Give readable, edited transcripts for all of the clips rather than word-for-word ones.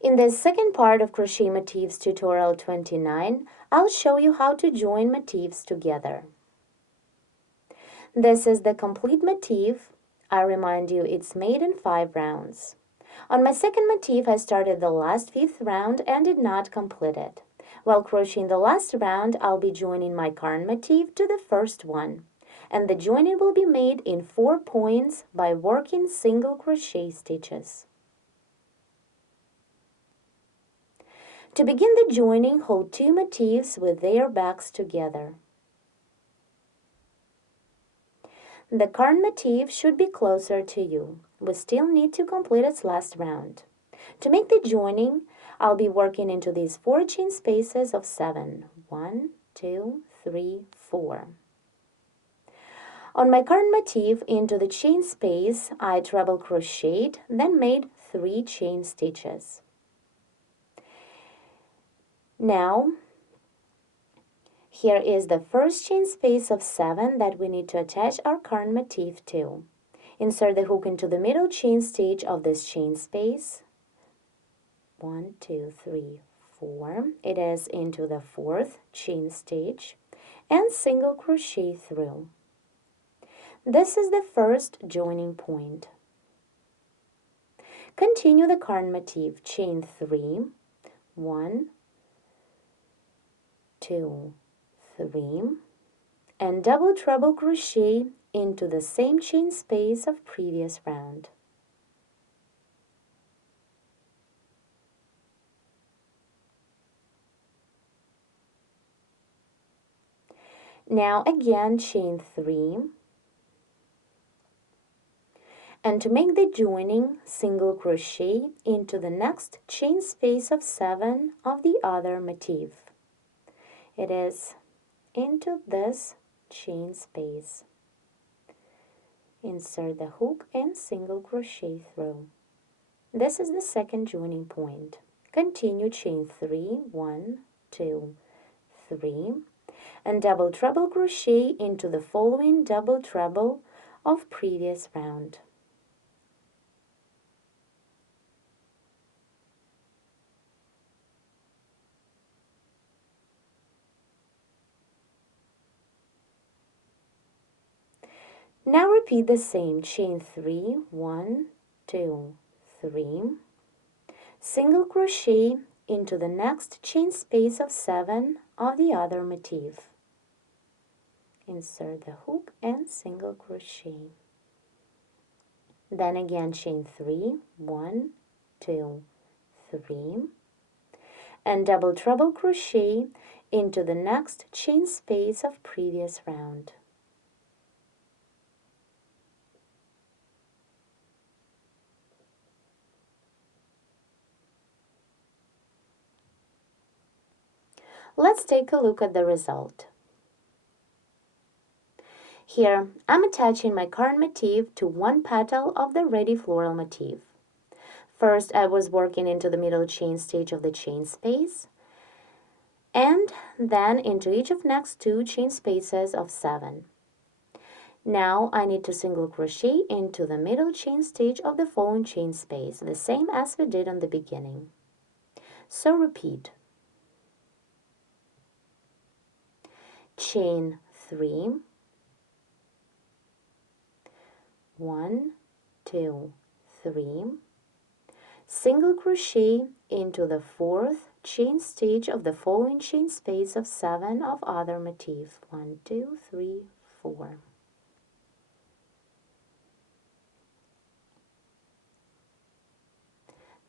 In the second part of Crochet Motifs tutorial 29, I'll show you how to join motifs together. This is the complete motif. I remind you it's made in 5 rounds. On my second motif, I started the last 5th round and did not complete it. While crocheting the last round, I'll be joining my current motif to the first one, and the joining will be made in 4 points by working single crochet stitches. To begin the joining, hold 2 motifs with their backs together. The current motif should be closer to you. We still need to complete its last round. To make the joining, I'll be working into these 4 chain spaces of 7. 1, 2, 3, 4. On my current motif, into the chain space, I treble crocheted, then made 3 chain stitches. Now, here is the first chain space of 7 that we need to attach our current motif to. Insert the hook into the middle chain stitch of this chain space. 1, 2, 3, 4. It is into the 4th chain stitch and single crochet through. This is the first joining point. Continue the current motif, chain 3, 1, 2, 3, and double treble crochet into the same chain space of previous round. Now again chain 3, and to make the joining, single crochet into the next chain space of 7 of the other motif. It is into this chain space. Insert the hook and single crochet through. This is the second joining point. Continue chain 3, 1, 2, 3, and double treble crochet into the following double treble of previous round. Now repeat the same, chain 3, 1, 2, 3, single crochet into the next chain space of 7 of the other motif. Insert the hook and single crochet. Then again chain 3, 1, 2, 3, and double treble crochet into the next chain space of previous round. Let's take a look at the result. Here, I'm attaching my current motif to one petal of the ready floral motif. First, I was working into the middle chain stitch of the chain space, and then into each of next 2 chain spaces of 7. Now, I need to single crochet into the middle chain stitch of the following chain space, the same as we did on the beginning. So repeat. Chain 3, 1, 2, 3, single crochet into the 4th chain stitch of the following chain space of 7 of other motif. 1, 2, 3, 4.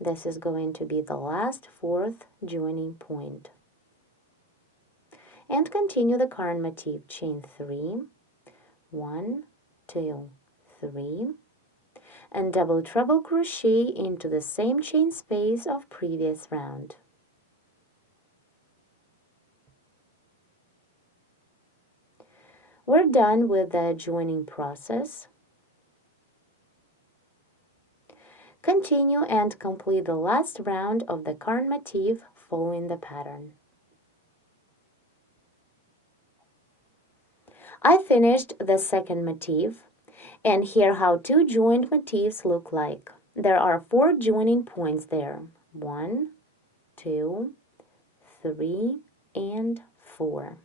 This is going to be the last 4th joining point. And continue the current motif, chain 3, 1, 2, 3, and double treble crochet into the same chain space of previous round. We're done with the joining process. Continue and complete the last round of the current motif following the pattern. I finished the second motif, and here how 2 joined motifs look like. There are 4 joining points there. 1, 2, 3, and 4.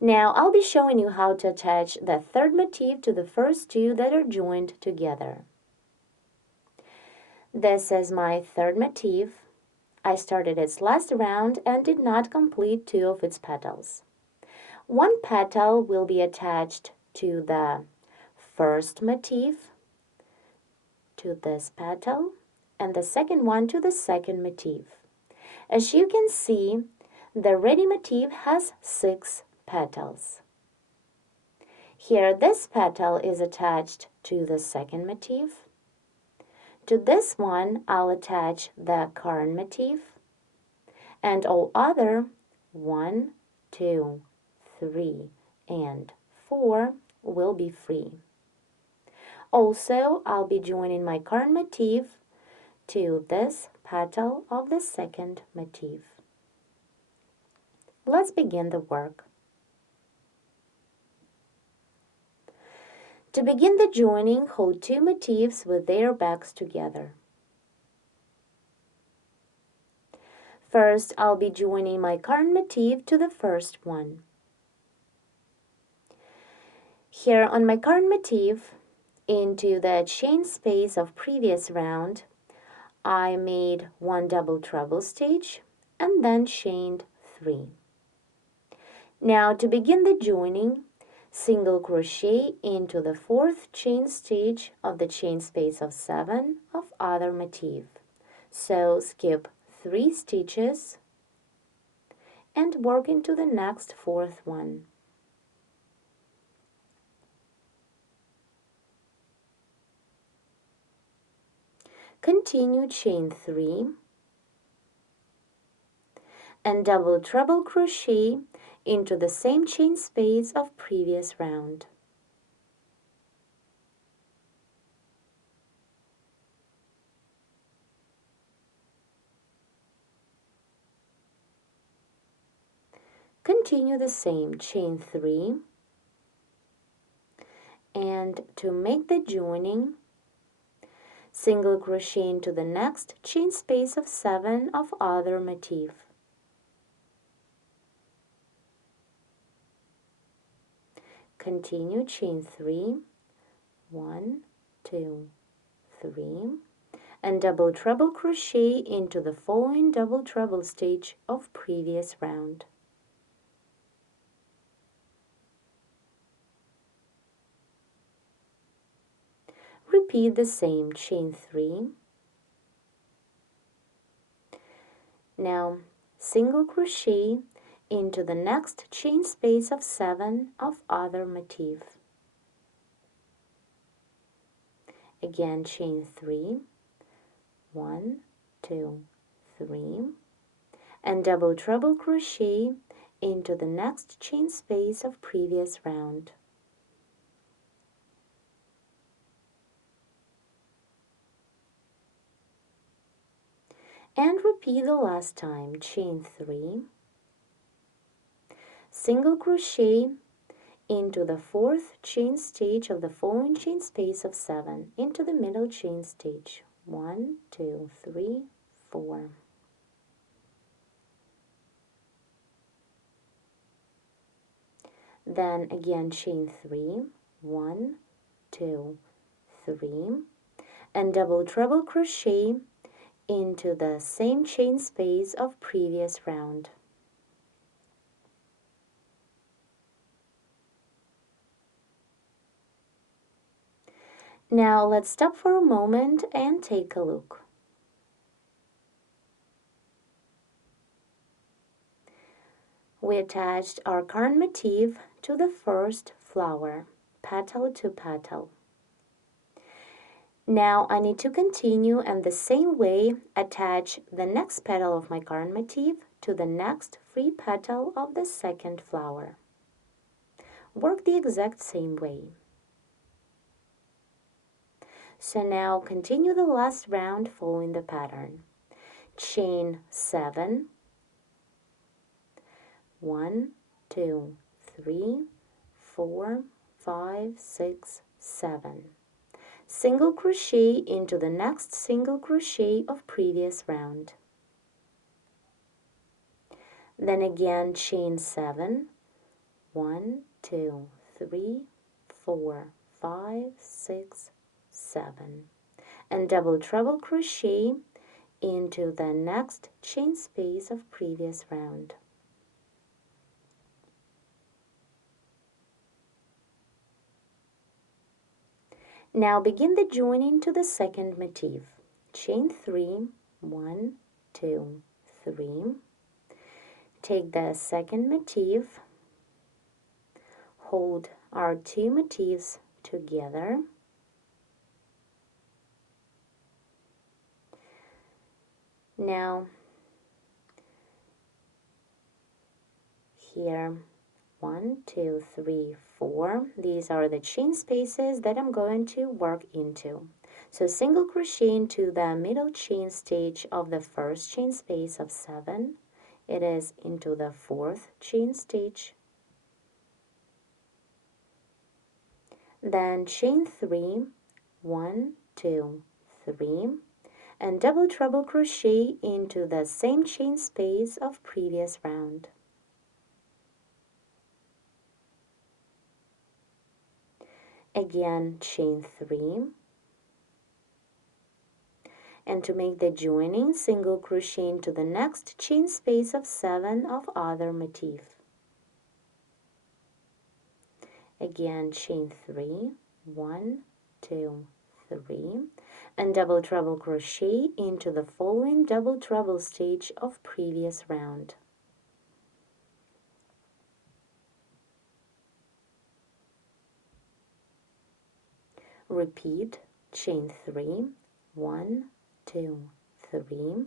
Now I'll be showing you how to attach the third motif to the first two that are joined together. This is my third motif. I started its last round and did not complete two of its petals. One petal will be attached to the first motif, to this petal, and the second one to the second motif. As you can see, the ready motif has 6 petals. Here, this petal is attached to the second motif. To this one, I'll attach the current motif, and all other 1, 2, 3, and 4 will be free. Also, I'll be joining my current motif to this petal of the second motif. Let's begin the work. To begin the joining, hold 2 motifs with their backs together. First, I'll be joining my current motif to the first one. Here on my current motif, into the chain space of previous round, I made 1 double treble stitch and then chained 3. Now to begin the joining, single crochet into the 4th chain stitch of the chain space of 7 of other motif. So skip 3 stitches and work into the next 4th one. Continue chain 3 and double treble crochet into the same chain space of previous round. Continue the same, chain 3, and to make the joining, single crochet into the next chain space of 7 of other motif. Continue chain 3, 1, 2, 3, and double treble crochet into the following double treble stitch of previous round. Repeat the same, chain 3. Now single crochet into the next chain space of 7 of other motif. Again, chain 3, 1, 2, 3, and double treble crochet into the next chain space of previous round. And repeat the last time, chain 3, single crochet into the 4th chain stitch of the following chain space of 7 into the middle chain stitch. 1, 2, 3, 4. Then again chain 3, 1, 2, 3, and double treble crochet into the same chain space of previous round. Now let's stop for a moment and take a look. We attached our current motif to the first flower, petal to petal. Now I need to continue and the same way attach the next petal of my current motif to the next free petal of the second flower. Work the exact same way. So now continue the last round following the pattern. Chain 7, 1, 2, 3, 4, 5, 6, 7. single crochet into the next single crochet of previous round. Then again chain 7, 1, 2, 3, 4, 5, 6, 7, and double treble crochet into the next chain space of previous round. Now begin the joining to the second motif. Chain 3, 1, 2, 3. Take the second motif, hold our two motifs together. Now here 1, 2, 3, 4. These are the chain spaces that I'm going to work into. So single crochet into the middle chain stage of the first chain space of 7. It is into the fourth chain stage. Then chain 3, 1, 2, 3, and double treble crochet into the same chain space of previous round. Again chain 3, and to make the joining, single crochet into the next chain space of 7 of other motif. Again chain 3, 1, 2, 3, and double treble crochet into the following double treble stage of previous round. Repeat chain 3, 1, 2, 3,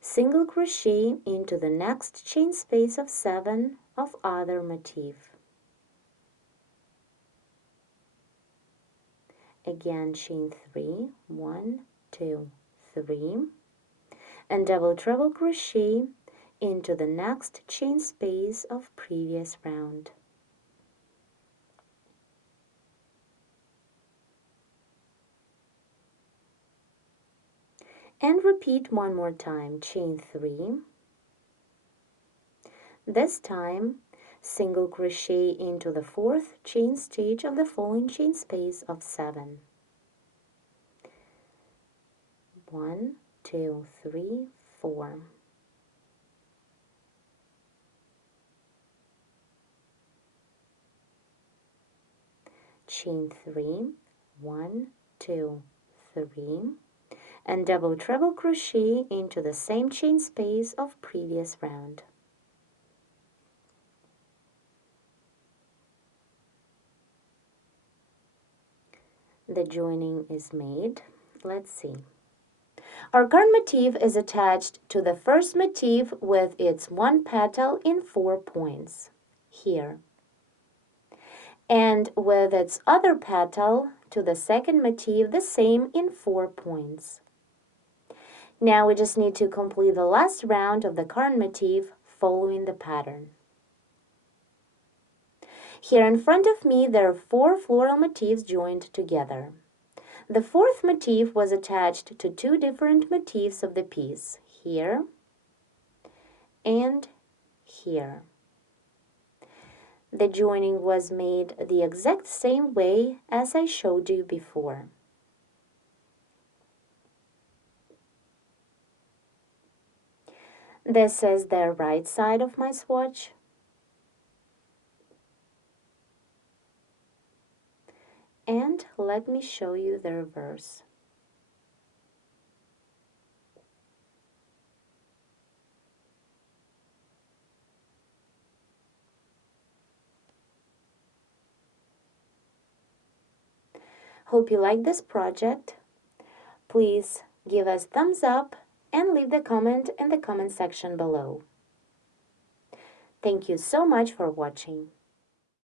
single crochet into the next chain space of 7 of other motif. Again chain 3, 1, 2, 3, and double treble crochet into the next chain space of previous round. And repeat one more time, chain 3. This time single crochet into the fourth chain stage of the following chain space of 7. 1, 2, 3, 4. Chain 3, 1, 2, 3, and double treble crochet into the same chain space of previous round. The joining is made. Let's see. Our current motif is attached to the first motif with its one petal in 4 points, here, and with its other petal to the second motif, the same in 4 points. Now we just need to complete the last round of the current motif following the pattern. Here in front of me there are 4 floral motifs joined together. The fourth motif was attached to 2 different motifs of the piece, here and here. The joining was made the exact same way as I showed you before. This is the right side of my swatch. And let me show you the reverse. Hope you like this project. Please give us thumbs up and leave the comment in the comment section below. Thank you so much for watching.